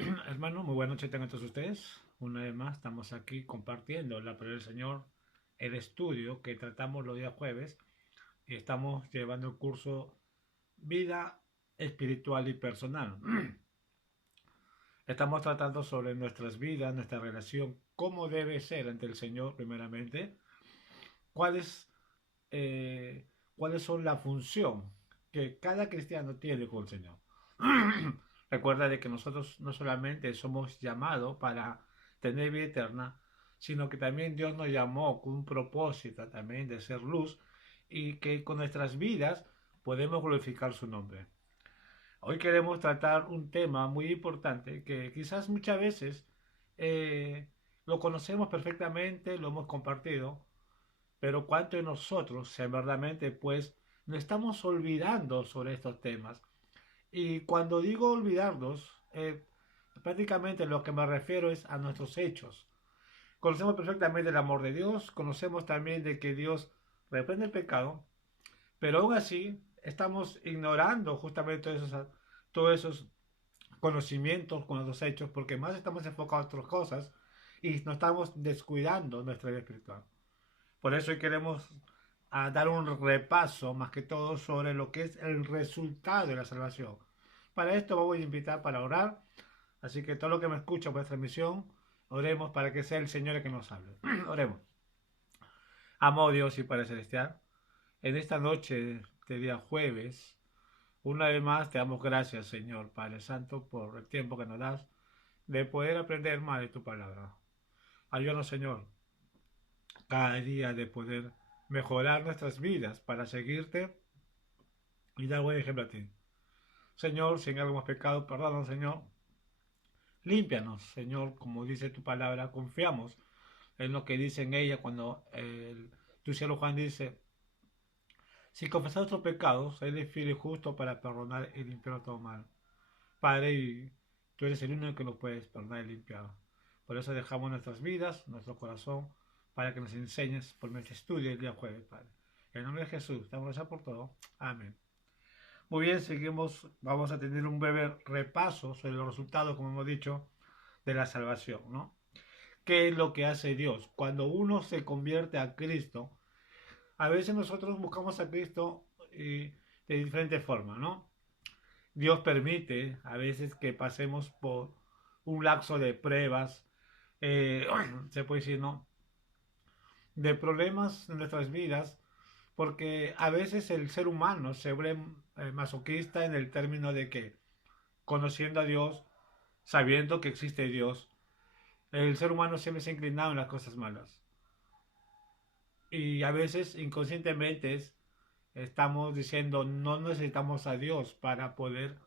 Hermano, muy buena noche tengan todos ustedes. Una vez más estamos aquí compartiendo la palabra del Señor, el estudio que tratamos los días jueves y estamos llevando el curso Vida Espiritual y Personal. Estamos tratando sobre nuestras vidas, nuestra relación, cómo debe ser ante el Señor primeramente, cuáles, eh, cuáles son la función que cada cristiano tiene con el Señor. Recuerda de que nosotros no solamente somos llamados para tener vida eterna, sino que también Dios nos llamó con un propósito también de ser luz y que con nuestras vidas podemos glorificar su nombre. Hoy queremos tratar un tema muy importante que quizás muchas veces eh, lo conocemos perfectamente, lo hemos compartido, pero cuánto de nosotros, si verdaderamente, pues, nos estamos olvidando sobre estos temas. Y cuando digo olvidarnos, prácticamente lo que me refiero es a nuestros hechos. Conocemos perfectamente el amor de Dios, conocemos también de que Dios reprende el pecado, pero aún así estamos ignorando justamente todos esos conocimientos con nuestros hechos, porque más estamos enfocados en otras cosas y nos estamos descuidando nuestra vida espiritual. Por eso hoy queremos dar un repaso más que todo sobre lo que es el resultado de la salvación. Para esto me voy a invitar para orar, así que todo lo que me escucha por esta transmisión, oremos para que sea el Señor el que nos hable. Oremos. Amo Dios y Padre Celestial, en esta noche de día jueves, una vez más te damos gracias, Señor Padre Santo, por el tiempo que nos das de poder aprender más de tu palabra. Ayúdanos, Señor, cada día de poder mejorar nuestras vidas para seguirte y dar buen ejemplo a ti. Señor, si en algo hemos pecado, perdónanos, Señor. Límpianos, Señor, como dice tu palabra, confiamos en lo que dice en ella cuando tu cielo Juan dice, si confesamos nuestros pecados, Él es fiel y justo para perdonar y limpiar todo mal. Padre, y tú eres el único que nos puedes perdonar y limpiar. Por eso dejamos nuestras vidas, nuestro corazón, para que nos enseñes por nuestro estudio el día jueves, Padre. En el nombre de Jesús, te damos gracias por todo. Amén. Muy bien, seguimos, vamos a tener un breve repaso sobre los resultados, como hemos dicho, de la salvación, ¿no? ¿Qué es lo que hace Dios? Cuando uno se convierte a Cristo, a veces nosotros buscamos a Cristo de diferentes formas, ¿no? Dios permite a veces que pasemos por un lapso de pruebas, eh, se puede decir, ¿no? De problemas en nuestras vidas, porque a veces el ser humano se vuelve masoquista en el término de que conociendo a Dios, sabiendo que existe Dios, el ser humano siempre se ha inclinado en las cosas malas. Y a veces inconscientemente estamos diciendo no necesitamos a Dios para poder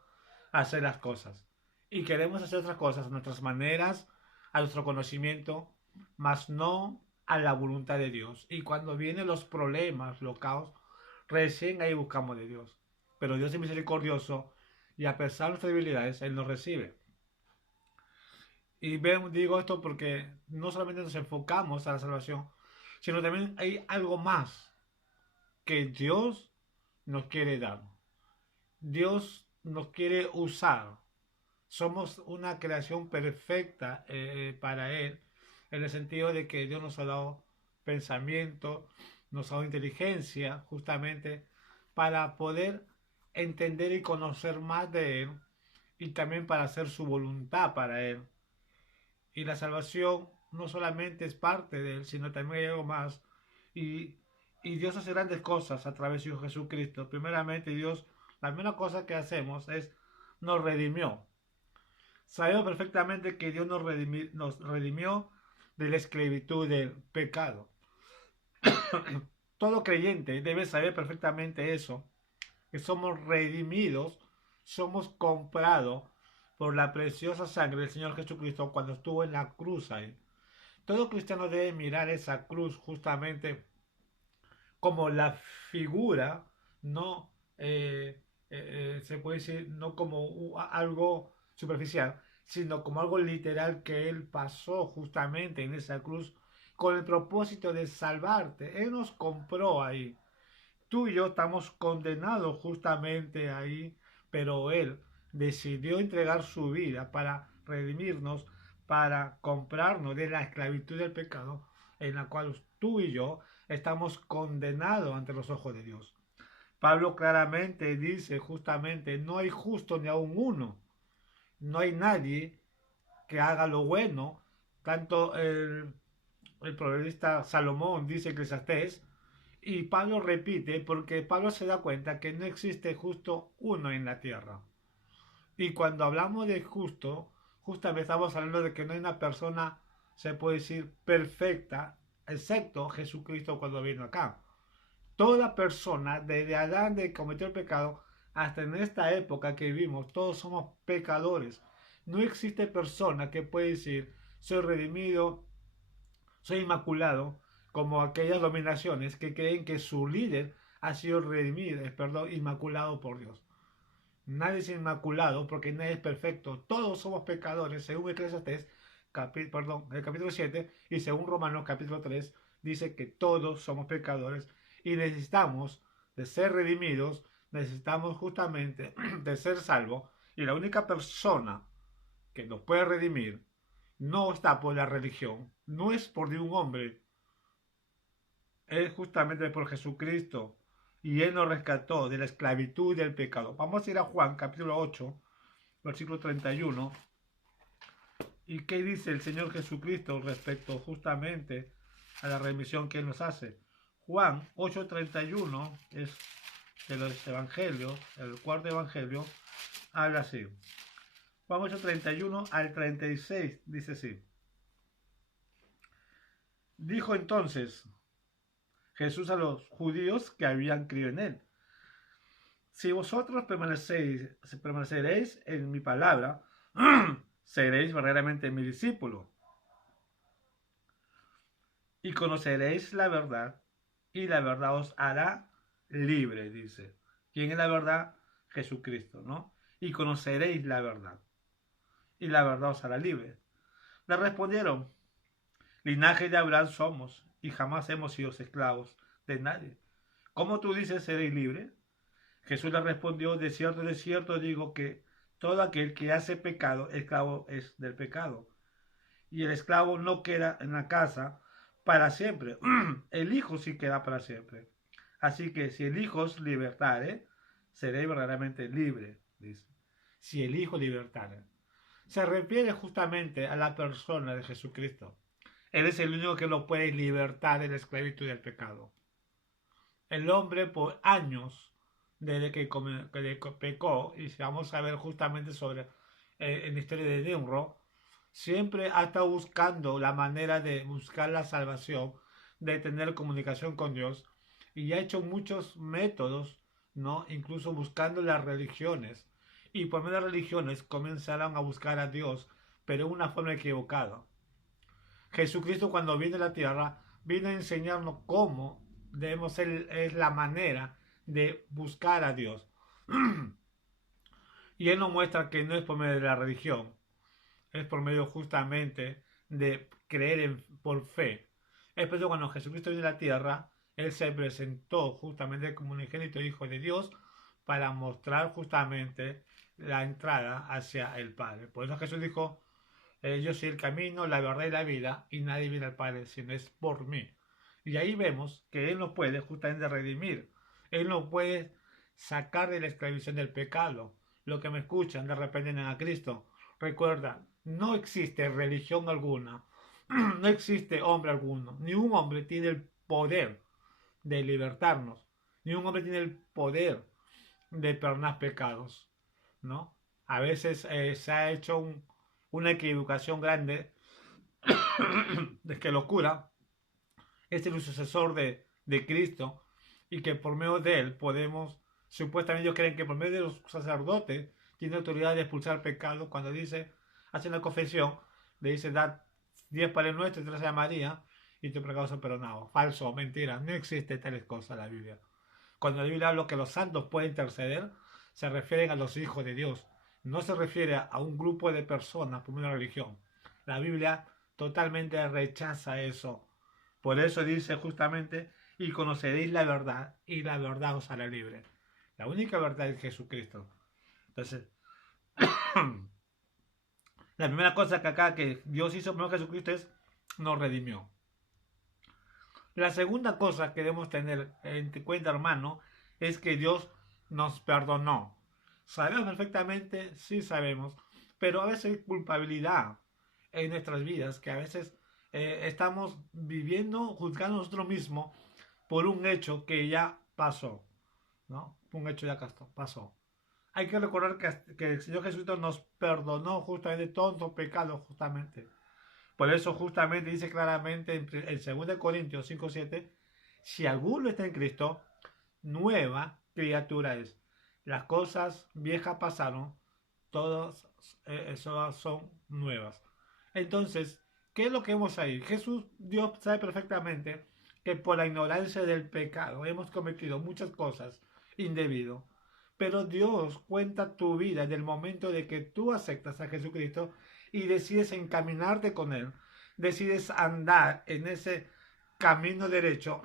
hacer las cosas. Y queremos hacer otras cosas a nuestras maneras, a nuestro conocimiento, mas no a la voluntad de Dios. Y cuando vienen los problemas, los caos, recién ahí buscamos de Dios. Pero Dios es misericordioso y a pesar de nuestras debilidades, Él nos recibe. Y digo esto porque no solamente nos enfocamos a la salvación, sino también hay algo más que Dios nos quiere dar. Dios nos quiere usar. Somos una creación perfecta para Él, en el sentido de que Dios nos ha dado pensamiento, nos ha dado inteligencia, justamente para poder entender y conocer más de Él y también para hacer su voluntad para Él. Y la salvación no solamente es parte de Él, sino también hay algo más. Y, y Dios hace grandes cosas a través de Hijo Jesucristo. Primeramente, Dios, la primera cosa que hacemos es nos redimió. Sabemos perfectamente que Dios nos redimió de la esclavitud del pecado. Todo creyente debe saber perfectamente eso, que somos redimidos, somos comprados por la preciosa sangre del Señor Jesucristo cuando estuvo en la cruz ahí. Todo cristiano debe mirar esa cruz justamente como la figura, no se puede decir, no como algo superficial, sino como algo literal que Él pasó justamente en esa cruz con el propósito de salvarte. Él nos compró ahí. Tú y yo estamos condenados justamente ahí, pero Él decidió entregar su vida para redimirnos, para comprarnos de la esclavitud del pecado en la cual tú y yo estamos condenados ante los ojos de Dios. Pablo claramente dice justamente, no hay justo ni aun uno, no hay nadie que haga lo bueno. Tanto el proverbista Salomón dice Eclesiastés, y Pablo repite porque Pablo se da cuenta que no existe justo uno en la tierra. Y cuando hablamos de justo, justamente estamos hablando de que no hay una persona, se puede decir, perfecta, excepto Jesucristo cuando vino acá. Toda persona, desde Adán de cometió el pecado hasta en esta época que vivimos, todos somos pecadores. No existe persona que puede decir, soy redimido, soy inmaculado, como aquellas dominaciones que creen que su líder ha sido redimido, perdón, inmaculado por Dios. Nadie es inmaculado porque nadie es perfecto. Todos somos pecadores, según Eclesiastés, el capítulo 7, y según Romanos capítulo 3, dice que todos somos pecadores y necesitamos de ser redimidos, necesitamos justamente de ser salvos, y la única persona que nos puede redimir no está por la religión, no es por ningún hombre, es justamente por Jesucristo. Y Él nos rescató de la esclavitud y del pecado. Vamos a ir a Juan, capítulo 8, versículo 31. ¿Y qué dice el Señor Jesucristo respecto justamente a la remisión que Él nos hace? Juan 8:31 es de los evangelios, el cuarto evangelio, habla así. Juan 8:31 al 36 dice así. Dijo entonces Jesús a los judíos que habían creído en Él: si vosotros permaneceréis en mi palabra, seréis verdaderamente mi discípulo y conoceréis la verdad, y la verdad os hará libre, dice. ¿Quién es la verdad? Jesucristo, ¿no? Y conoceréis la verdad, y la verdad os hará libre. Le respondieron: linaje de Abraham somos, y jamás hemos sido esclavos de nadie. ¿Cómo tú dices seréis libre? Jesús le respondió: de cierto digo que todo aquel que hace pecado, esclavo es del pecado. Y el esclavo no queda en la casa para siempre. El Hijo sí queda para siempre. Así que si el Hijo os libertare, seréis verdaderamente libre, dice. Si el Hijo libertare. Se refiere justamente a la persona de Jesucristo. Él es el único que lo puede libertar de la esclavitud del pecado. El hombre por años, desde que pecó, y vamos a ver justamente sobre en la historia de Nimrod, siempre ha estado buscando la manera de buscar la salvación, de tener comunicación con Dios, y ha hecho muchos métodos, ¿no? Incluso buscando las religiones. Y por medio de las religiones comenzaron a buscar a Dios, pero de una forma equivocada. Jesucristo, cuando vino a la tierra, vino a enseñarnos cómo debemos ser, es la manera de buscar a Dios. Y Él nos muestra que no es por medio de la religión, es por medio justamente de creer por fe. Es por eso cuando Jesucristo vino a la tierra, Él se presentó justamente como un unigénito Hijo de Dios para mostrar justamente la entrada hacia el Padre. Por eso Jesús dijo: yo soy el camino, la verdad y la vida, y nadie viene al Padre si no es por mí. Y ahí vemos que Él nos puede justamente redimir. Él nos puede sacar de la esclavitud del pecado. Los que me escuchan de repente en a Cristo, recuerda, no existe religión alguna, no existe hombre alguno, ni un hombre tiene el poder de libertarnos, ni un hombre tiene el poder de perdonar pecados, ¿no? A veces se ha hecho una equivocación grande de que locura es el sucesor de Cristo, y que por medio de él podemos, supuestamente ellos creen que por medio de los sacerdotes tiene autoridad de expulsar pecados. Cuando dice, hace una confesión, le dice: da 10 Padres Nuestros y 3 a María y tus pecados son perdonados. Falso, mentira, no existe tales cosas en la Biblia. Cuando la Biblia habla que los santos pueden interceder, se refieren a los hijos de Dios, no se refiere a un grupo de personas por una religión. La Biblia totalmente rechaza eso. Por eso dice justamente: y conoceréis la verdad, y la verdad os hará libre. La única verdad es Jesucristo. Entonces, La primera cosa que acá que Dios hizo primero Jesucristo es nos redimió. La segunda cosa que debemos tener en cuenta, hermano, es que Dios nos perdonó. ¿Sabemos perfectamente? Sí sabemos, pero a veces hay culpabilidad en nuestras vidas, que a veces estamos viviendo, juzgando a nosotros mismos por un hecho que ya pasó, ¿no? Un hecho ya pasó. Hay que recordar que el Señor Jesucristo nos perdonó justamente todos los pecados, justamente. Por eso justamente dice claramente en 2 Corintios 5:7, si alguno está en Cristo, nueva criatura es. Las cosas viejas pasaron, todas esas son nuevas. Entonces, ¿qué es lo que vemos ahí? Jesús, Dios sabe perfectamente que por la ignorancia del pecado hemos cometido muchas cosas indebido. Pero Dios cuenta tu vida en el momento de que tú aceptas a Jesucristo y decides encaminarte con Él. Decides andar en ese camino derecho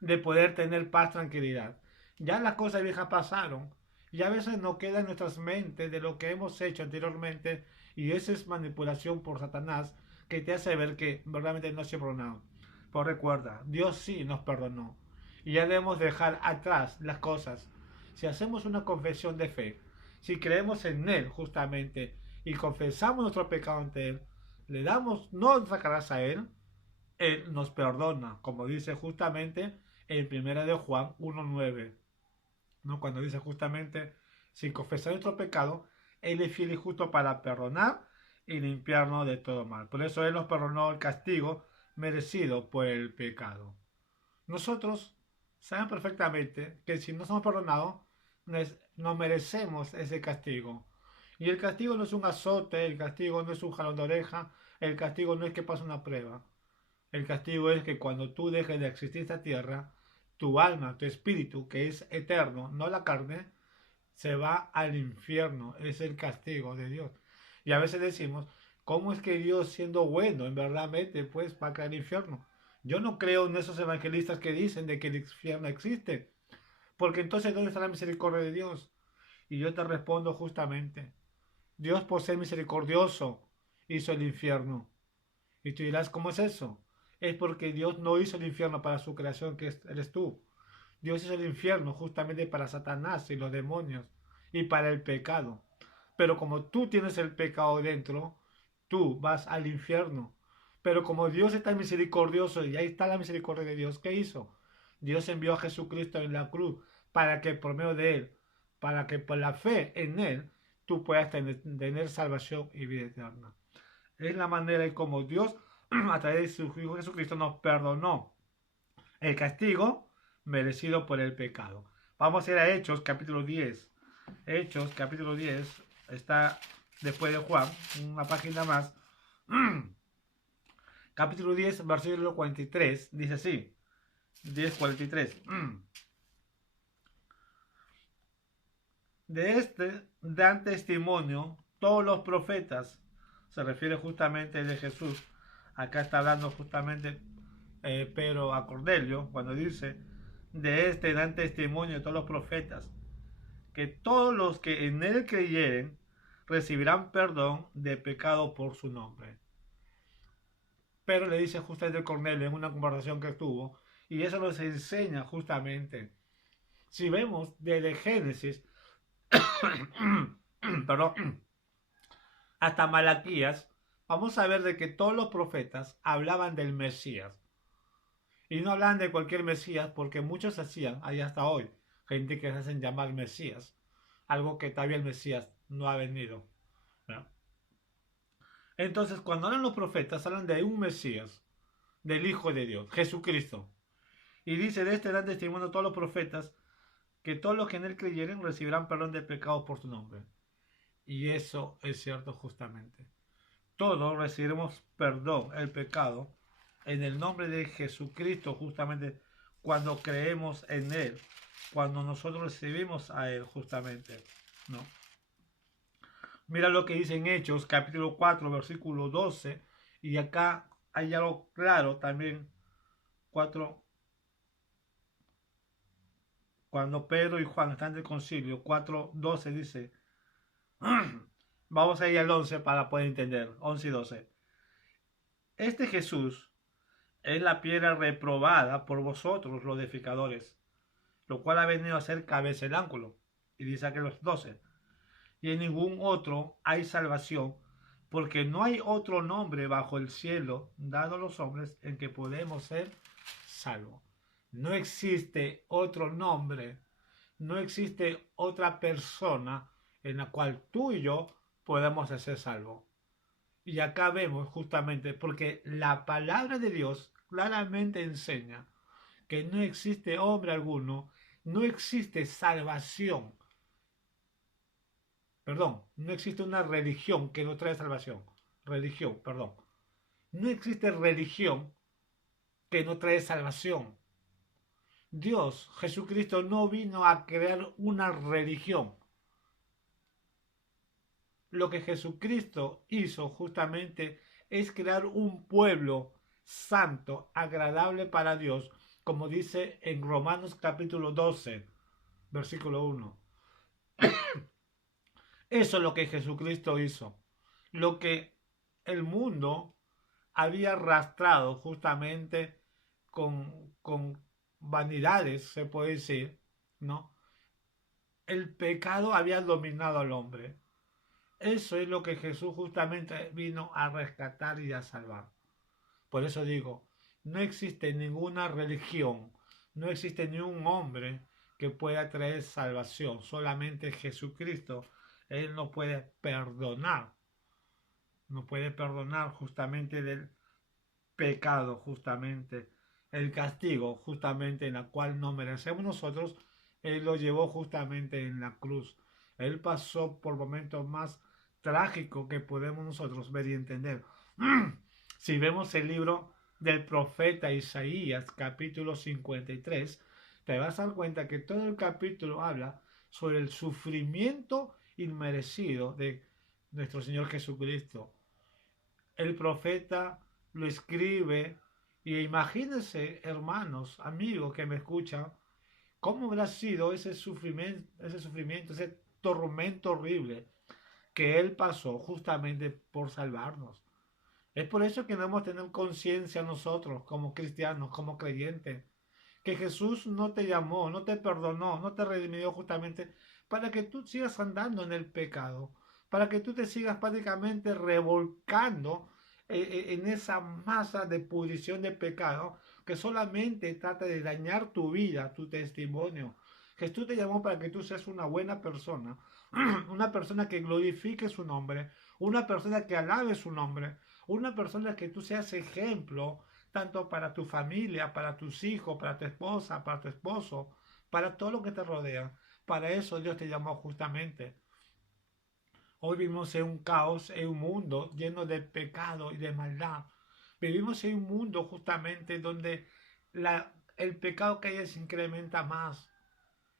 de poder tener paz, tranquilidad. Ya las cosas viejas pasaron y a veces nos queda en nuestras mentes de lo que hemos hecho anteriormente y esa es manipulación por Satanás que te hace ver que verdaderamente no se ha perdonado. Pues recuerda, Dios sí nos perdonó y ya debemos dejar atrás las cosas. Si hacemos una confesión de fe, si creemos en Él justamente y confesamos nuestro pecado ante Él, le damos nuestra cara a Él, Él nos perdona, como dice justamente en 1 de Juan 1:9, ¿no? Cuando dice justamente, si confesar nuestro pecado, Él es fiel y justo para perdonar y limpiarnos de todo mal. Por eso Él nos perdonó el castigo merecido por el pecado. Nosotros sabemos perfectamente que si no somos perdonados, nos merecemos ese castigo. Y el castigo no es un azote, el castigo no es un jalón de oreja, el castigo no es que pase una prueba. El castigo es que cuando tú dejes de existir esta tierra, tu alma, tu espíritu, que es eterno, no la carne, se va al infierno. Es el castigo de Dios. Y a veces decimos, ¿cómo es que Dios siendo bueno, en verdad, pues va a caer al infierno? Yo no creo en esos evangelistas que dicen de que el infierno existe. Porque entonces, ¿dónde está la misericordia de Dios? Y yo te respondo justamente, Dios por ser misericordioso hizo el infierno. Y tú dirás, ¿cómo es eso? Es porque Dios no hizo el infierno para su creación, que eres tú. Dios hizo el infierno justamente para Satanás y los demonios y para el pecado. Pero como tú tienes el pecado dentro, tú vas al infierno. Pero como Dios es tan misericordioso y ahí está la misericordia de Dios, ¿qué hizo? Dios envió a Jesucristo en la cruz para que por medio de Él, para que por la fe en Él, tú puedas tener salvación y vida eterna. Es la manera en como Dios, a través de su Hijo Jesucristo, nos perdonó el castigo merecido por el pecado. Vamos a ir a Hechos capítulo 10. Hechos capítulo 10 está después de Juan, una página más. Capítulo 10, versículo 43, dice así. 10:43. De este dan testimonio todos los profetas. Se refiere justamente de Jesús. Acá está hablando justamente Pedro a Cornelio cuando dice, de este dan testimonio todos los profetas, que todos los que en él creyeren recibirán perdón de pecado por su nombre. Pero le dice justamente a Cornelio en una conversación que tuvo, y eso nos enseña justamente. Si vemos desde Génesis, perdón, hasta Malaquías, vamos a ver de que todos los profetas hablaban del Mesías. Y no hablan de cualquier Mesías porque muchos hacían, ahí hasta hoy, gente que se hacen llamar Mesías. Algo que todavía el Mesías no ha venido, ¿no? Entonces, cuando hablan los profetas, hablan de un Mesías, del Hijo de Dios, Jesucristo. Y dice, de este dan testimonio todos los profetas, que todos los que en él creyeren recibirán perdón de pecados por su nombre. Y eso es cierto justamente. Todos recibiremos perdón, el pecado, en el nombre de Jesucristo, justamente cuando creemos en Él, cuando nosotros recibimos a Él, justamente, ¿no? Mira lo que dice en Hechos, capítulo 4, versículo 12, y acá hay algo claro también, 4, cuando Pedro y Juan están en el concilio, 4:12 dice, Vamos a ir al 11 para poder entender. 11 y 12. Este Jesús es la piedra reprobada por vosotros, los edificadores, lo cual ha venido a ser cabeza del ángulo. Y dice aquí los 12. Y en ningún otro hay salvación, porque no hay otro nombre bajo el cielo dado a los hombres en que podemos ser salvos. No existe otro nombre, no existe otra persona en la cual tú y yo podemos ser salvos. Y acá vemos justamente, porque la palabra de Dios claramente enseña que no existe hombre alguno, no existe salvación. Perdón, no existe una religión que no trae salvación. Religión, perdón. No existe religión que no trae salvación. Dios, Jesucristo, no vino a crear una religión. Lo que Jesucristo hizo justamente es crear un pueblo santo, agradable para Dios, como dice en Romanos capítulo 12, versículo 1. Eso es lo que Jesucristo hizo. Lo que el mundo había arrastrado justamente con vanidades, se puede decir, ¿no? El pecado había dominado al hombre. Eso es lo que Jesús justamente vino a rescatar y a salvar. Por eso digo, no existe ninguna religión, no existe ni un hombre que pueda traer salvación, solamente Jesucristo. Él nos puede perdonar justamente del pecado, justamente el castigo, justamente en la cual no merecemos nosotros. Él lo llevó justamente en la cruz. Él pasó por momentos más trágicos que podemos nosotros ver y entender. Si vemos el libro del profeta Isaías, capítulo 53, te vas a dar cuenta que todo el capítulo habla sobre el sufrimiento inmerecido de nuestro Señor Jesucristo. El profeta lo escribe y imagínense, hermanos, amigos que me escuchan, cómo habrá sido ese tormento horrible que él pasó justamente por salvarnos. Es por eso que debemos tener conciencia nosotros, como cristianos, como creyentes, que Jesús no te llamó, no te perdonó, no te redimió justamente para que tú sigas andando en el pecado, para que tú te sigas prácticamente revolcando en esa masa de pudrición de pecado que solamente trata de dañar tu vida, tu testimonio. Jesús te llamó para que tú seas una buena persona, una persona que glorifique su nombre, una persona que alabe su nombre, una persona que tú seas ejemplo tanto para tu familia, para tus hijos, para tu esposa, para tu esposo, para todo lo que te rodea. Para eso Dios te llamó justamente. Hoy vivimos en un caos, en un mundo lleno de pecado y de maldad. Vivimos en un mundo justamente donde el pecado que hay se incrementa más.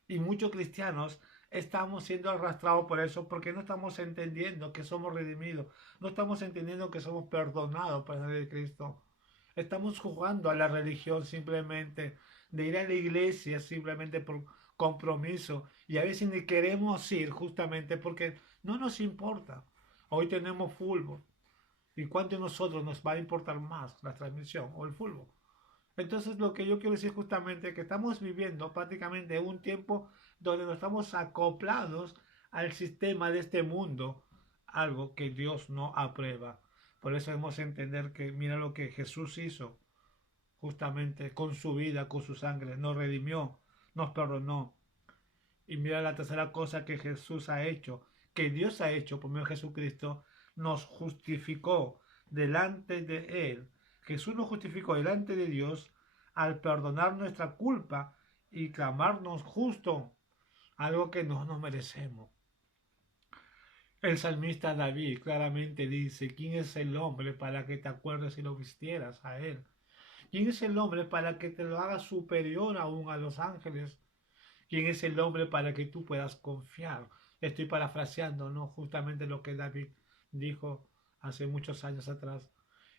Y muchos cristianos estamos siendo arrastrados por eso porque no estamos entendiendo que somos redimidos. No estamos entendiendo que somos perdonados por la ley de Cristo. Estamos jugando a la religión simplemente, de ir a la iglesia simplemente por compromiso. Y a veces ni queremos ir justamente porque no nos importa. Hoy tenemos fútbol. ¿Y cuánto de nosotros nos va a importar más la transmisión o el fútbol? Entonces lo que yo quiero decir justamente es que estamos viviendo prácticamente un tiempo donde nos estamos acoplados al sistema de este mundo, algo que Dios no aprueba. Por eso debemos entender que mira lo que Jesús hizo justamente con su vida, con su sangre, nos redimió, nos perdonó. Y mira la tercera cosa que Jesús ha hecho, que Dios ha hecho por medio de Jesucristo, nos justificó delante de Él. Jesús nos justificó delante de Dios al perdonar nuestra culpa y clamarnos justo, algo que no nos merecemos. El salmista David claramente dice, ¿quién es el hombre para que te acuerdes y lo vistieras a él? ¿Quién es el hombre para que te lo haga superior aún a los ángeles? ¿Quién es el hombre para que tú puedas confiar? Estoy parafraseando, ¿no? Justamente lo que David dijo hace muchos años atrás.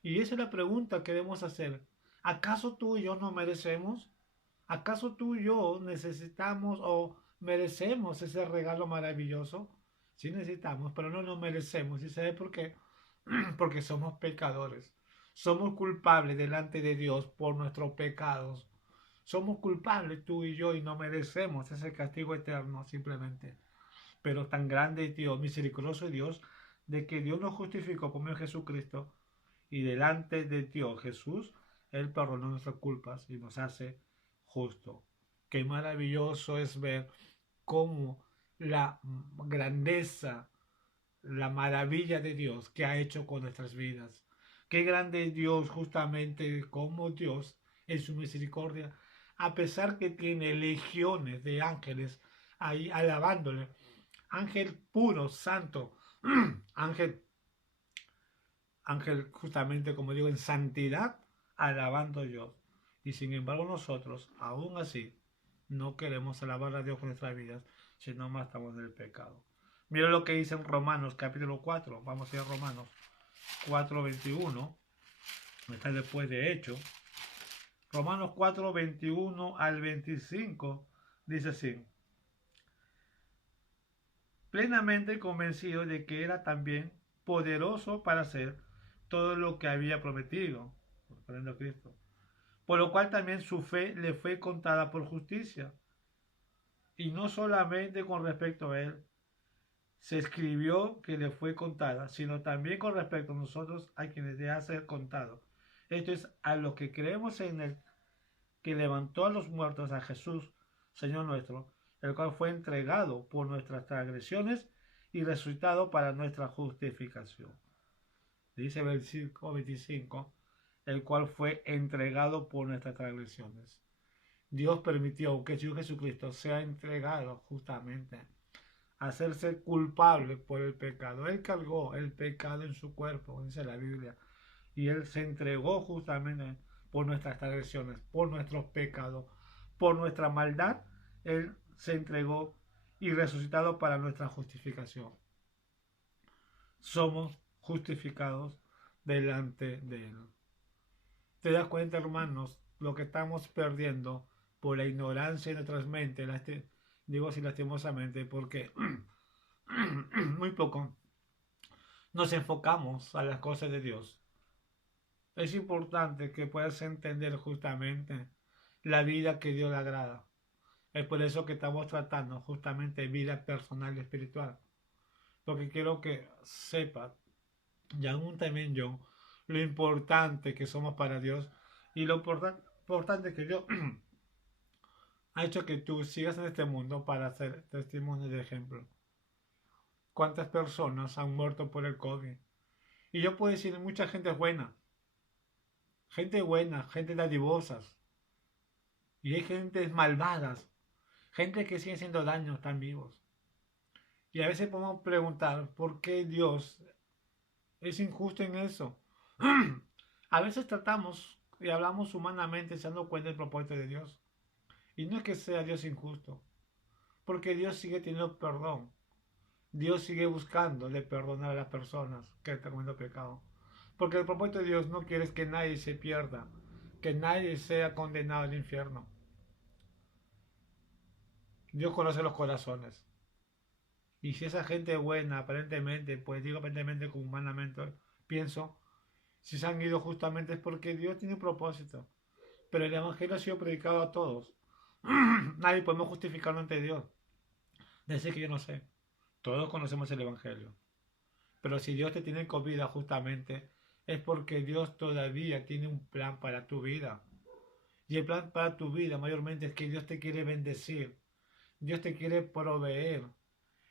Y esa es la pregunta que debemos hacer. ¿Acaso tú y yo no merecemos? ¿Acaso tú y yo necesitamos o merecemos ese regalo maravilloso? Sí necesitamos, pero no nos merecemos. ¿Y sabe por qué? Porque somos pecadores. Somos culpables delante de Dios por nuestros pecados. Somos culpables tú y yo y no merecemos ese castigo eterno simplemente. Pero tan grande es Dios, misericordioso Dios, de que Dios nos justificó por medio de Jesucristo y delante de Dios Jesús, Él perdonó nuestras culpas y nos hace justo. Qué maravilloso es ver cómo la grandeza, la maravilla de Dios que ha hecho con nuestras vidas. Qué grande es Dios justamente como Dios en su misericordia, a pesar que tiene legiones de ángeles ahí alabándole. Ángel puro, santo, ángel, ángel justamente como digo en santidad, alabando a Dios. Y sin embargo nosotros, aún así, no queremos alabar a Dios con nuestras vidas, sino más estamos en el pecado. Mira lo que dice en Romanos capítulo 4. Vamos a ir a Romanos 4:21. Está después de Hecho. Romanos 4:21 al 25 dice así. Plenamente convencido de que era también poderoso para hacer todo lo que había prometido, a Cristo. Por lo cual también su fe le fue contada por justicia. Y no solamente con respecto a él, se escribió que le fue contada, sino también con respecto a nosotros, a quienes debe ser contado. Esto es, a los que creemos en el que levantó a los muertos a Jesús, Señor nuestro, el cual fue entregado por nuestras transgresiones y resucitado para nuestra justificación. Dice el versículo 25, el cual fue entregado por nuestras transgresiones. Dios permitió que Jesucristo sea entregado justamente hacerse culpable por el pecado. Él cargó el pecado en su cuerpo, dice la Biblia, y Él se entregó justamente por nuestras transgresiones, por nuestros pecados, por nuestra maldad. Él se entregó y resucitado para nuestra justificación. Somos justificados delante de Él. ¿Te das cuenta, hermanos, lo que estamos perdiendo por la ignorancia de nuestras mentes? Digo así lastimosamente, porque muy poco nos enfocamos a las cosas de Dios. Es importante que puedas entender justamente la vida que Dios le agrada. Es por eso que estamos tratando justamente vida personal y espiritual. Porque quiero que sepas, y aún también yo, lo importante que somos para Dios y lo importante que Dios ha hecho que tú sigas en este mundo para ser testimonio de ejemplo. ¿Cuántas personas han muerto por el COVID? Y yo puedo decir, mucha gente buena, gente dadivosas, y hay gentes malvadas, gente que sigue haciendo daño, están vivos. Y a veces podemos preguntar por qué Dios es injusto en eso. A veces tratamos y hablamos humanamente dando cuenta del propósito de Dios. Y no es que sea Dios injusto, porque Dios sigue teniendo perdón. Dios sigue buscando de perdonar a las personas que están cometiendo pecado. Porque el propósito de Dios no quiere que nadie se pierda, que nadie sea condenado al infierno. Dios conoce los corazones. Y si esa gente buena, aparentemente, pues digo aparentemente como humanamente, pienso, si se han ido justamente es porque Dios tiene un propósito. Pero el Evangelio ha sido predicado a todos. Nadie podemos justificarlo ante Dios. Decir que yo no sé. Todos conocemos el Evangelio. Pero si Dios te tiene con vida justamente, es porque Dios todavía tiene un plan para tu vida. Y el plan para tu vida mayormente es que Dios te quiere bendecir. Dios te quiere proveer.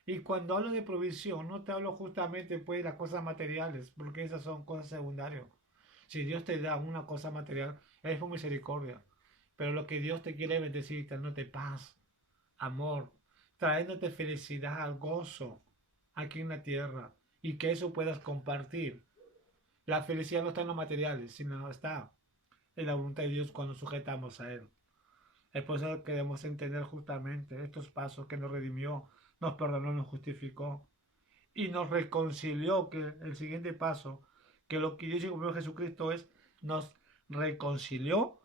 Y cuando hablo de provisión, no te hablo justamente pues de las cosas materiales, porque esas son cosas secundarias. Si Dios te da una cosa material, es por misericordia. Pero lo que Dios te quiere bendecir, dándote paz, amor, trayéndote felicidad, gozo aquí en la tierra y que eso puedas compartir. La felicidad no está en los materiales, sino está en la voluntad de Dios cuando sujetamos a Él. Es por eso que debemos entender justamente estos pasos que nos redimió, nos perdonó, nos justificó y nos reconcilió, que el siguiente paso, que lo que Dios y cumplió Jesucristo es, nos reconcilió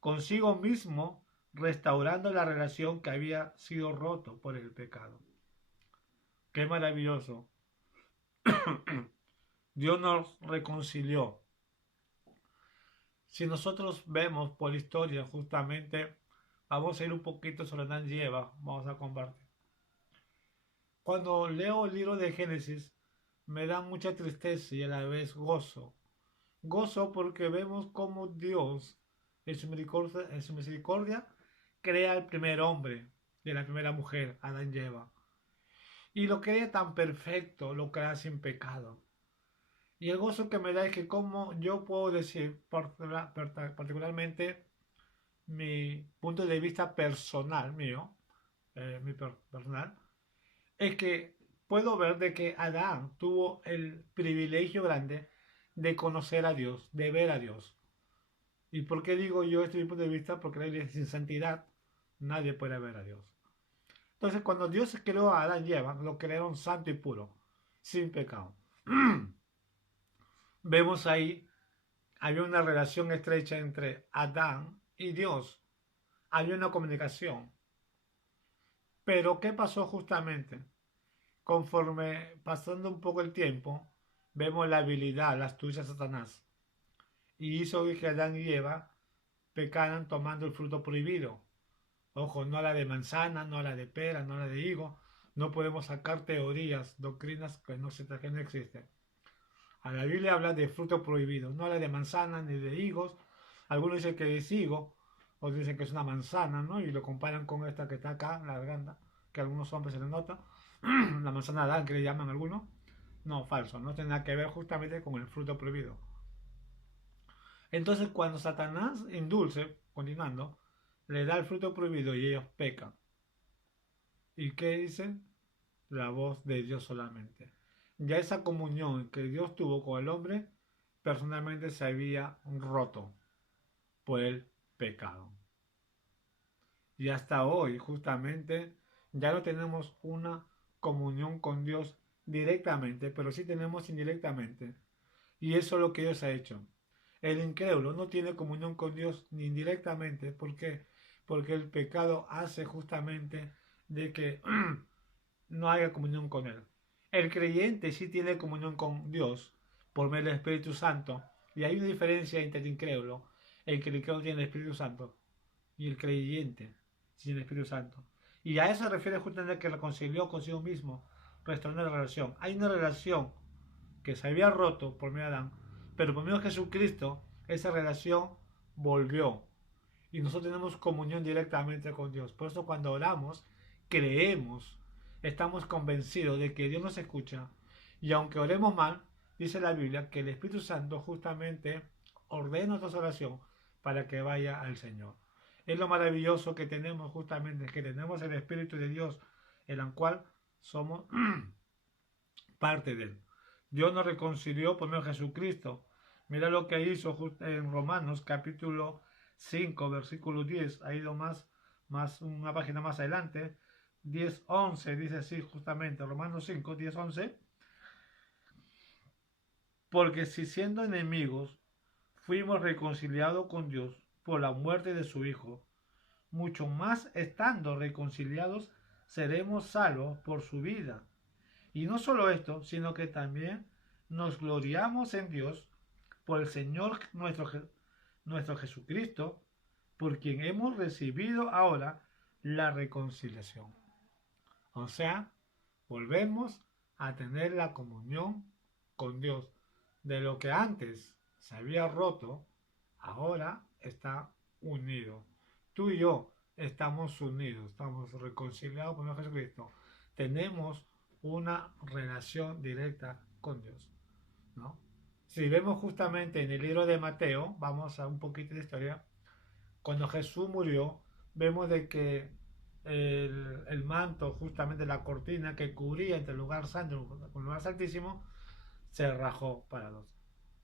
consigo mismo, restaurando la relación que había sido roto por el pecado. Qué maravilloso. Dios nos reconcilió. Si nosotros vemos por historia, justamente, vamos a ir un poquito sobre Adán y Eva, vamos a compartir. Cuando leo el libro de Génesis, me da mucha tristeza y a la vez gozo. Gozo porque vemos cómo Dios, en su misericordia, crea el primer hombre de la primera mujer, Adán y Eva. Y lo crea tan perfecto, lo crea sin pecado. Y el gozo que me da es que como yo puedo decir, particularmente mi punto de vista personal mío, personal, es que puedo ver de que Adán tuvo el privilegio grande de conocer a Dios, de ver a Dios. ¿Y por qué digo yo este punto de vista? Porque la Biblia dice, sin santidad nadie puede ver a Dios. Entonces, cuando Dios creó a Adán y Eva, lo crearon santo y puro, sin pecado. Vemos ahí, había una relación estrecha entre Adán y Dios. Había una comunicación. Pero, ¿qué pasó justamente? Conforme pasando un poco el tiempo, vemos la habilidad, la astucia de Satanás. Y hizo que Adán y Eva pecaran tomando el fruto prohibido. Ojo, no la de manzana, no la de pera, no la de higo. No podemos sacar teorías, doctrinas que no existen. A la Biblia habla de fruto prohibido, no habla de manzana ni de higos. Algunos dicen que es higo, otros dicen que es una manzana, ¿no? Y lo comparan con esta que está acá, la garganta, que a algunos hombres se les nota. La manzana Adán, que le llaman algunos. No, falso, no tiene nada que ver justamente con el fruto prohibido. Entonces, cuando Satanás indulce, continuando, le da el fruto prohibido y ellos pecan. ¿Y qué dicen? La voz de Dios solamente. Ya esa comunión que Dios tuvo con el hombre, personalmente se había roto por el pecado. Y hasta hoy, justamente, ya no tenemos una comunión con Dios directamente, pero sí tenemos indirectamente. Y eso es lo que Dios ha hecho. El incrédulo no tiene comunión con Dios ni indirectamente. ¿Por qué? Porque el pecado hace justamente de que no haya comunión con Él. El creyente sí tiene comunión con Dios por medio del Espíritu Santo. Y hay una diferencia entre el incrédulo, el que el incrédulo tiene el Espíritu Santo, y el creyente sin el Espíritu Santo. Y a eso se refiere justamente que reconcilió consigo mismo, restaurando la relación. Hay una relación que se había roto por medio de Adán, pero por medio de Jesucristo, esa relación volvió. Y nosotros tenemos comunión directamente con Dios. Por eso cuando oramos, creemos, estamos convencidos de que Dios nos escucha. Y aunque oremos mal, dice la Biblia que el Espíritu Santo justamente ordena nuestra oración para que vaya al Señor. Es lo maravilloso que tenemos justamente, que tenemos el Espíritu de Dios, en el cual somos parte de Él. Dios nos reconcilió por medio de Jesucristo. Mira lo que hizo en Romanos capítulo 5, versículo 10. Ha ido más una página más adelante. 10, 11 dice así justamente, Romanos 5, 10, 11. Porque si siendo enemigos fuimos reconciliados con Dios por la muerte de su Hijo, mucho más estando reconciliados seremos salvos por su vida. Y no solo esto, sino que también nos gloriamos en Dios por el Señor nuestro Jesucristo, por quien hemos recibido ahora la reconciliación. O sea, volvemos a tener la comunión con Dios. De lo que antes se había roto, ahora está unido. Tú y yo estamos unidos, estamos reconciliados con Jesucristo. Tenemos una relación directa con Dios, ¿no? Si vemos justamente en el libro de Mateo, vamos a un poquito de historia, cuando Jesús murió, vemos de que el manto, justamente la cortina que cubría entre el lugar santo y el lugar santísimo, se rajó para dos.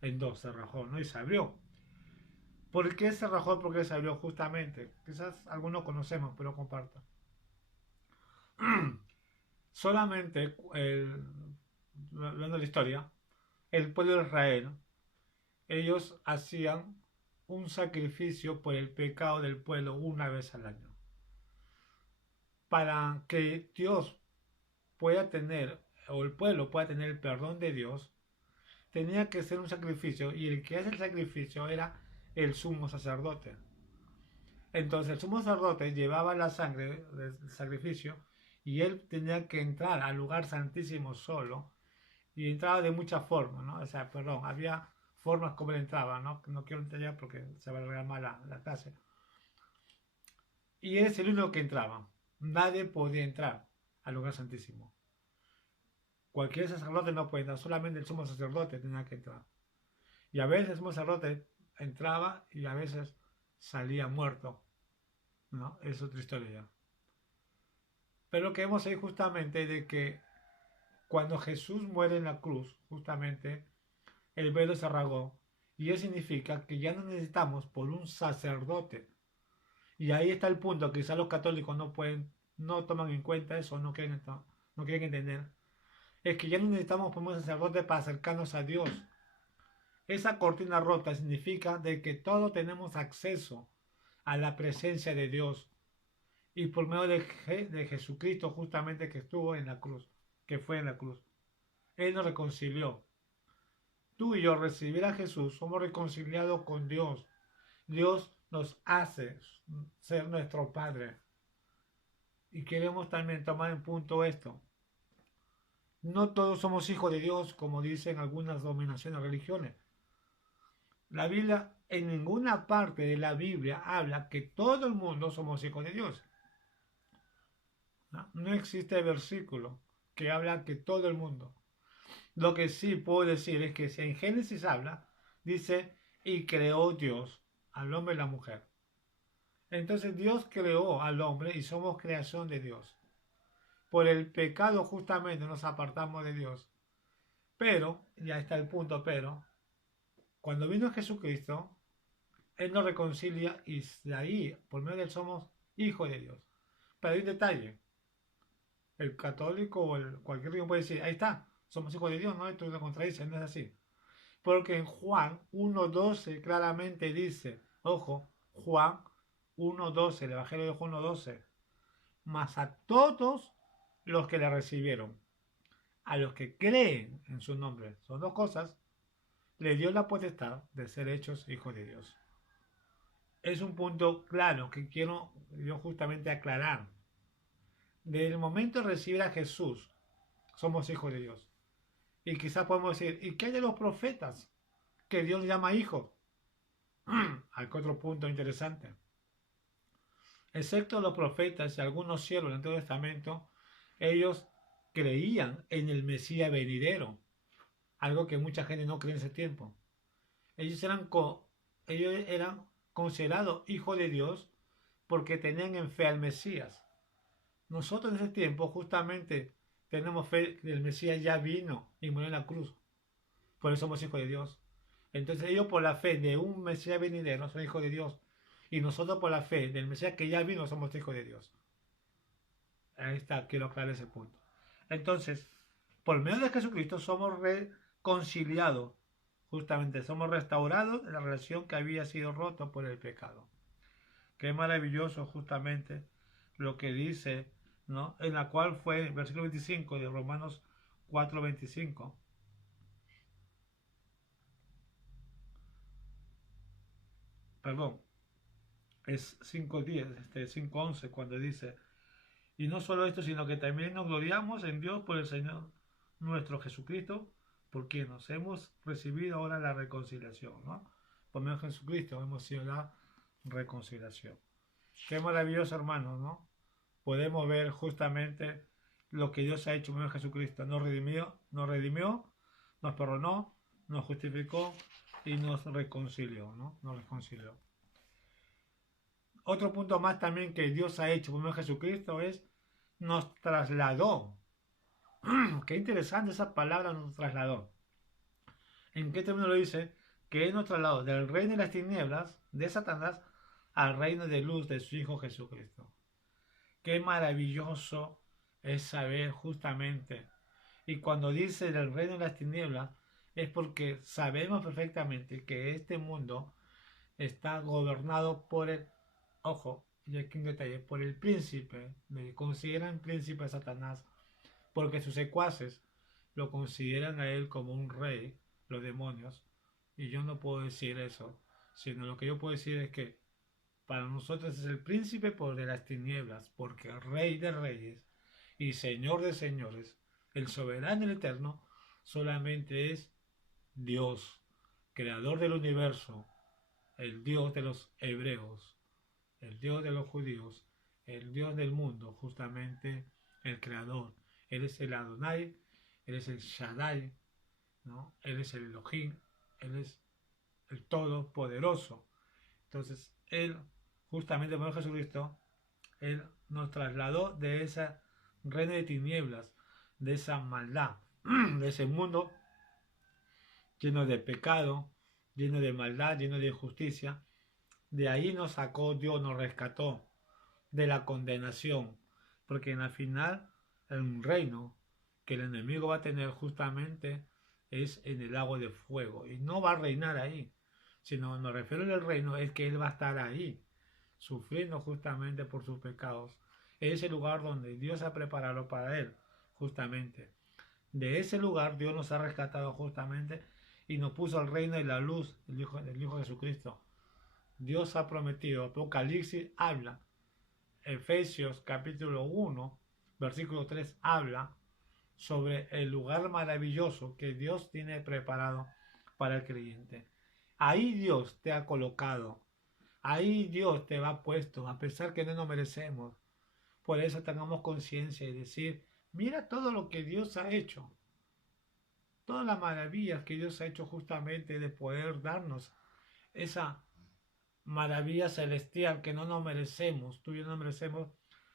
En dos se rajó, ¿no? Y se abrió. ¿Por qué se rajó? Porque se abrió justamente. Quizás algunos conocemos, pero comparto. Solamente, hablando de la historia, el pueblo de Israel, ellos hacían un sacrificio por el pecado del pueblo una vez al año. Para que Dios pueda tener, o el pueblo pueda tener el perdón de Dios, tenía que ser un sacrificio, y el que hace el sacrificio era el sumo sacerdote. Entonces el sumo sacerdote llevaba la sangre del sacrificio y él tenía que entrar al lugar santísimo solo, y entraba de muchas formas, ¿no? O sea, perdón, había formas como él entraba, ¿no? No quiero entrar porque se va a alargar más la clase. Y es el único que entraba. Nadie podía entrar al lugar santísimo. Cualquier sacerdote no puede entrar, solamente el sumo sacerdote tenía que entrar. Y a veces el sumo sacerdote entraba y a veces salía muerto, ¿no? Es otra historia. Pero lo que vemos ahí justamente de que cuando Jesús muere en la cruz, justamente el velo se rasgó, y eso significa que ya no necesitamos por un sacerdote. Y ahí está el punto que quizás los católicos no toman en cuenta eso, no quieren entender. Es que ya no necesitamos por un sacerdote para acercarnos a Dios. Esa cortina rota significa de que todos tenemos acceso a la presencia de Dios, y por medio de Jesucristo justamente que estuvo en la cruz, que fue en la cruz. Él nos reconcilió. Tú y yo recibir a Jesús somos reconciliados con Dios. Dios nos hace ser nuestro Padre. Y queremos también tomar en punto esto. No todos somos hijos de Dios, como dicen algunas dominaciones religiones. La Biblia, en ninguna parte de la Biblia habla que todo el mundo somos hijos de Dios. No existe versículo que habla que todo el mundo. Lo que sí puedo decir es que si en Génesis habla, dice, y creó Dios al hombre y la mujer. Entonces Dios creó al hombre y somos creación de Dios. Por el pecado justamente nos apartamos de Dios. Pero, ya está el punto, pero, cuando vino Jesucristo, Él nos reconcilia y de ahí, por medio de Él, somos hijos de Dios. Pero hay un detalle. El católico o cualquier religión puede decir, ahí está, somos hijos de Dios, no, esto lo contradice, no es así. Porque en Juan 1.12 claramente dice, ojo, Juan 1.12, el Evangelio de Juan 1.12, mas a todos los que le recibieron, a los que creen en su nombre, son dos cosas, le dio la potestad de ser hechos hijos de Dios. Es un punto claro que quiero yo justamente aclarar. Desde el momento de recibir a Jesús, somos hijos de Dios. Y quizás podemos decir, ¿y qué hay de los profetas que Dios llama hijos? Hay otro punto interesante. Excepto los profetas y algunos siervos del Antiguo Testamento, ellos creían en el Mesías venidero, algo que mucha gente no cree en ese tiempo. Ellos eran considerados hijos de Dios porque tenían en fe al Mesías. Nosotros en ese tiempo justamente tenemos fe que el Mesías ya vino y murió en la cruz. Por eso somos hijos de Dios. Entonces ellos por la fe de un Mesías venidero son hijos de Dios. Y nosotros por la fe del Mesías que ya vino somos hijos de Dios. Ahí está, quiero aclarar ese punto. Entonces, por medio de Jesucristo somos reconciliados. Justamente somos restaurados de la relación que había sido rota por el pecado. Qué maravilloso justamente lo que dice, ¿no? En la cual fue el versículo 25 de Romanos 4:25. Perdón, es 5:10, 5:11 cuando dice, y no solo esto, sino que también nos gloriamos en Dios por el Señor nuestro Jesucristo, porque nos hemos recibido ahora la reconciliación, ¿no? Por medio de Jesucristo hemos sido la reconciliación. Qué maravilloso, hermanos, ¿no? Podemos ver justamente lo que Dios ha hecho por medio de Jesucristo. Nos redimió, nos perdonó, nos justificó y nos reconcilió, ¿no? Nos reconcilió. Otro punto más también que Dios ha hecho por medio de Jesucristo es nos trasladó. Qué interesante esa palabra, nos trasladó. ¿En qué término lo dice? Que Él nos trasladó del reino de las tinieblas, de Satanás, al reino de luz de su Hijo Jesucristo. Qué maravilloso es saber justamente. Y cuando dice del reino de las tinieblas, es porque sabemos perfectamente que este mundo está gobernado por el, ojo, y aquí un detalle, por el príncipe, le consideran príncipe a Satanás, porque sus secuaces lo consideran a él como un rey, los demonios, y yo no puedo decir eso, sino lo que yo puedo decir es que para nosotros es el príncipe por de las tinieblas, porque el rey de reyes y señor de señores, el soberano y el eterno, solamente es Dios, creador del universo, el Dios de los hebreos, el Dios de los judíos, el Dios del mundo, justamente el creador. Él es el Adonai, Él es el Shaddai, ¿no? Él es el Elohim, Él es el Todopoderoso. Entonces, Él, justamente por Jesucristo, Él nos trasladó de esa reino de tinieblas, de esa maldad, de ese mundo lleno de pecado, lleno de maldad, lleno de injusticia. De ahí nos sacó Dios, nos rescató de la condenación, porque en la final el reino que el enemigo va a tener justamente es en el lago de fuego, y no va a reinar ahí, sino me refiero al reino es que él va a estar ahí, sufriendo justamente por sus pecados. Es el lugar donde Dios ha preparado para él, justamente. De ese lugar Dios nos ha rescatado justamente y nos puso al reino de la luz, el Hijo Jesucristo. Dios ha prometido, Apocalipsis habla, Efesios capítulo 1, versículo 3 habla sobre el lugar maravilloso que Dios tiene preparado para el creyente. Ahí Dios te ha colocado, ahí Dios te ha puesto, a pesar que no nos merecemos. Por eso tengamos conciencia y decir, mira todo lo que Dios ha hecho, todas las maravillas que Dios ha hecho justamente de poder darnos esa maravilla celestial que no nos merecemos, tú y yo no merecemos,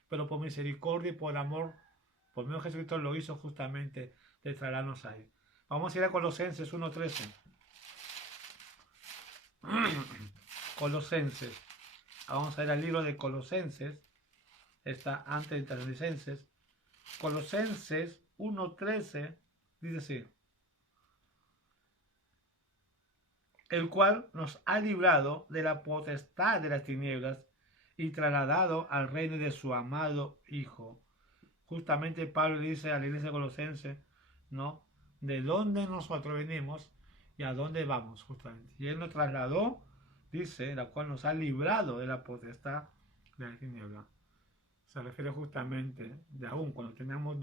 pero por misericordia y por amor, por medio de Jesucristo lo hizo justamente de traernos ahí. Vamos a ir a Colosenses 1:13. Colosenses. Vamos a ir al libro de Colosenses. Está antes de Tesalonicenses. Colosenses 1:13 dice así: el cual nos ha librado de la potestad de las tinieblas y trasladado al reino de su amado Hijo. Justamente Pablo dice a la iglesia colosense, ¿no? De dónde nosotros venimos y a dónde vamos, justamente. Y él nos trasladó, dice, la cual nos ha librado de la potestad de la tiniebla. Se refiere justamente de aún cuando tenemos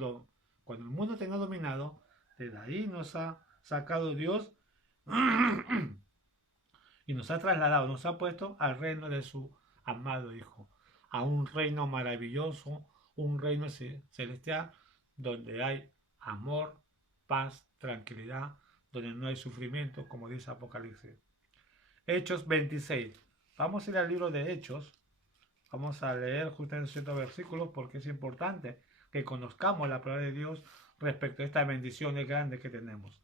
cuando el mundo tenga dominado, desde ahí nos ha sacado Dios y nos ha trasladado, nos ha puesto al reino de su amado Hijo, a un reino maravilloso, un reino celestial, donde hay amor, paz, tranquilidad, donde no hay sufrimiento, como dice Apocalipsis. Hechos 26. Vamos a ir al libro de Hechos. Vamos a leer justamente ciertos versículos porque es importante que conozcamos la palabra de Dios respecto a estas bendiciones grandes que tenemos.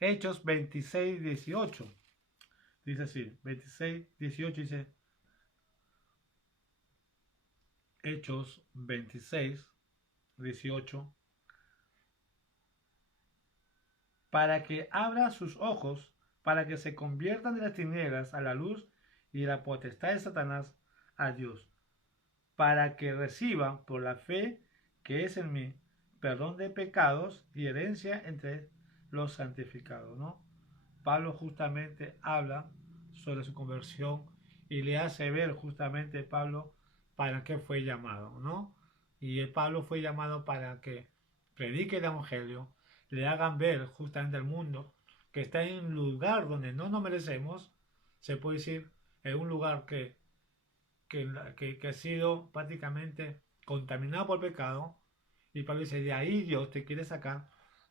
Hechos 26, 18. Dice así, 26, 18 dice, Hechos 26, 18, para que abra sus ojos, para que se conviertan de las tinieblas a la luz y de la potestad de Satanás a Dios, para que reciban por la fe que es en mí perdón de pecados y herencia entre los santificados, ¿no? Pablo justamente habla sobre su conversión y le hace ver justamente Pablo para qué fue llamado, ¿no? Y Pablo fue llamado para que predique el evangelio, le hagan ver justamente al mundo que está en un lugar donde no nos merecemos, se puede decir, en un lugar que ha sido prácticamente contaminado por pecado, y Pablo dice, de ahí Dios te quiere sacar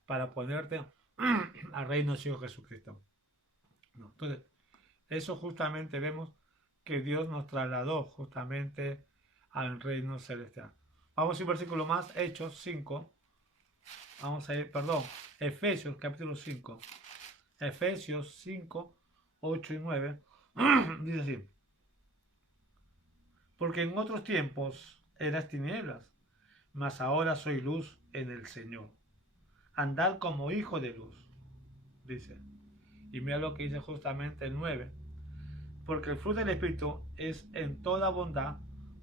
para ponerte al reino del Señor Jesucristo. No, entonces, eso justamente vemos que Dios nos trasladó justamente al reino celestial. Vamos a un versículo más, Hechos 5. Vamos a ir, perdón, Efesios capítulo 5. Efesios 5, 8 y 9. Dice así: porque en otros tiempos eras tinieblas, mas ahora soy luz en el Señor. Andad como hijo de luz, dice. Y mira lo que dice justamente el 9. Porque el fruto del Espíritu es en toda bondad,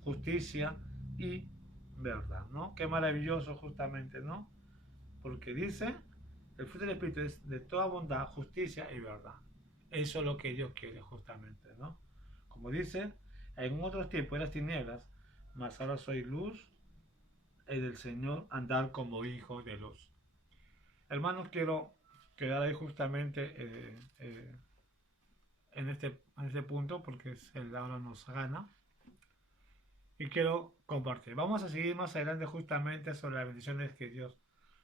justicia y verdad, ¿no? Qué maravilloso justamente, ¿no? porque dice, el fruto del Espíritu es de toda bondad, justicia y verdad. Eso es lo que Dios quiere justamente, ¿no? Como dice, en otros tiempos eras tinieblas, mas ahora soy luz, y del Señor andar como hijo de luz. Hermanos, quiero quedar ahí justamente en este punto, porque el ahora nos gana. Y quiero compartir. Vamos a seguir más adelante justamente sobre las bendiciones que Dios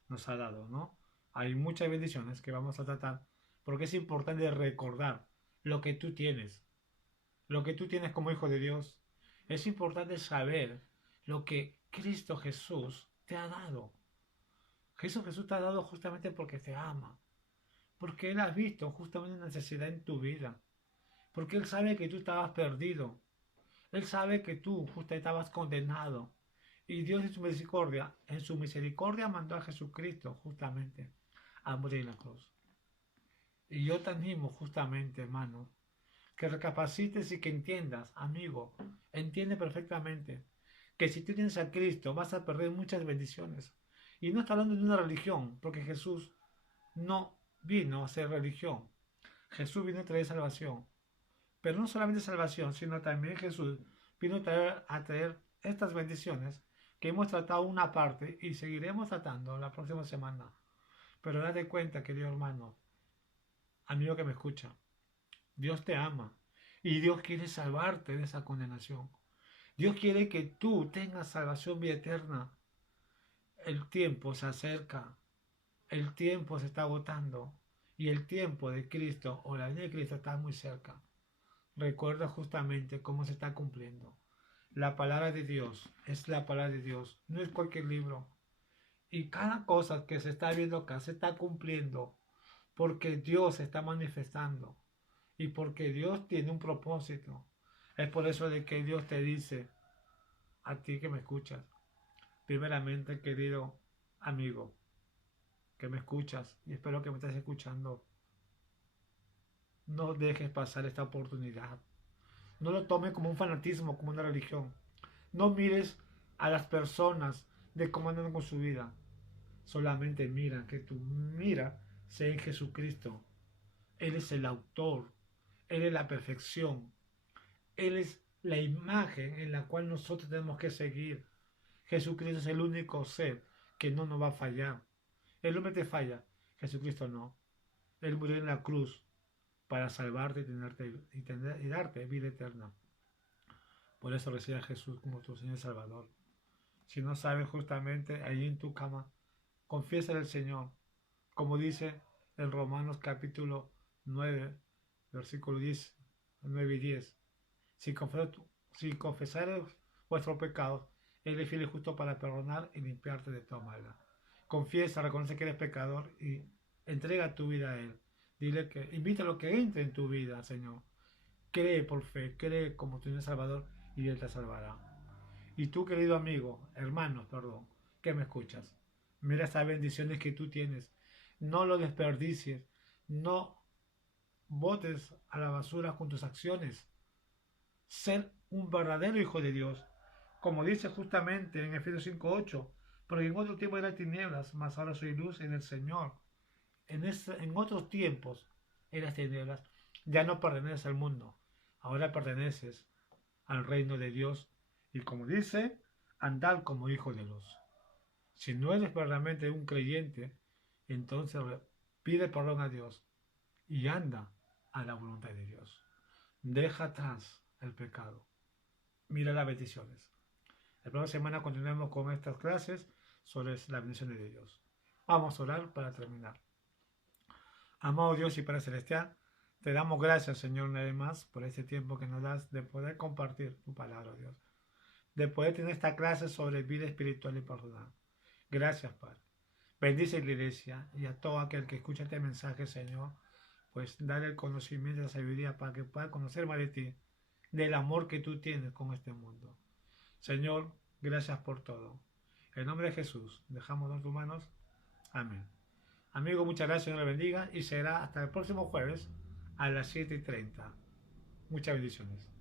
nos ha dado, ¿no? Hay muchas bendiciones que vamos a tratar, porque es importante recordar lo que tú tienes, lo que tú tienes como hijo de Dios. Es importante saber lo que Cristo Jesús te ha dado. Jesús te ha dado justamente porque te ama, porque Él ha visto justamente una necesidad en tu vida, porque Él sabe que tú estabas perdido, Él sabe que tú justo estabas condenado. Y Dios en su misericordia mandó a Jesucristo justamente a morir en la cruz. Y yo te animo justamente, hermano, que recapacites y que entiendas, amigo, entiende perfectamente que si tú tienes a Cristo vas a perder muchas bendiciones. Y no está hablando de una religión, porque Jesús no vino a ser religión. Jesús vino a traer salvación. Pero no solamente salvación, sino también Jesús vino a traer estas bendiciones que hemos tratado una parte y seguiremos tratando la próxima semana. Pero date cuenta, querido hermano, amigo que me escucha, Dios te ama y Dios quiere salvarte de esa condenación. Dios quiere que tú tengas salvación vida eterna. El tiempo se acerca, el tiempo se está agotando y el tiempo de Cristo o la venida de Cristo está muy cerca. Recuerda justamente cómo se está cumpliendo. La palabra de Dios es la palabra de Dios, no es cualquier libro. Y cada cosa que se está viendo acá se está cumpliendo porque Dios se está manifestando y porque Dios tiene un propósito. Es por eso de que Dios te dice a ti que me escuchas, primeramente, querido amigo, que me escuchas y espero que me estés escuchando, no dejes pasar esta oportunidad. No lo tomes como un fanatismo, como una religión. No mires a las personas de cómo andan con su vida. Solamente mira, que tu mira sea en Jesucristo. Él es el autor. Él es la perfección. Él es la imagen en la cual nosotros tenemos que seguir. Jesucristo es el único ser que no nos va a fallar. El hombre te falla, Jesucristo no. Él murió en la cruz para salvarte y darte vida eterna. Por eso recibe a Jesús como tu Señor y Salvador. Si no sabes justamente, allí en tu cama, confiesa al Señor, como dice en Romanos capítulo 9, versículo 10, 9 y 10. Si confesares vuestros pecados, Él es fiel y justo para perdonar y limpiarte de toda maldad. Confiesa, reconoce que eres pecador y entrega tu vida a Él. Dile que, invítalo a que entre en tu vida, Señor. Cree por fe, cree como tu Señor Salvador y Él te salvará. Y tú, querido amigo, hermano, perdón, que me escuchas, mira esas bendiciones que tú tienes. No lo desperdicies, no botes a la basura con tus acciones. Ser un verdadero hijo de Dios, como dice justamente en Efesios 5:8, porque en otro tiempo era tinieblas, mas ahora soy luz en el Señor. En otros tiempos eras tinieblas, ya no perteneces al mundo, ahora perteneces al reino de Dios y como dice, andar como hijo de luz. Si no eres verdaderamente un creyente, entonces pide perdón a Dios y anda a la voluntad de Dios. Deja atrás el pecado. Mira las bendiciones. La próxima semana continuaremos con estas clases sobre las bendiciones de Dios. Vamos a orar para terminar. Amado Dios y Padre Celestial, te damos gracias, Señor, una vez más por este tiempo que nos das de poder compartir tu palabra, Dios. De poder tener esta clase sobre vida espiritual y personal. Gracias, Padre. Bendice la iglesia y a todo aquel que escucha este mensaje, Señor, pues dale el conocimiento y la sabiduría para que pueda conocer más de ti, del amor que tú tienes con este mundo. Señor, gracias por todo. En nombre de Jesús, dejamos en tus manos. Amén. Amigo, muchas gracias, Señor le bendiga y será hasta el próximo jueves a las 7:30. Muchas bendiciones.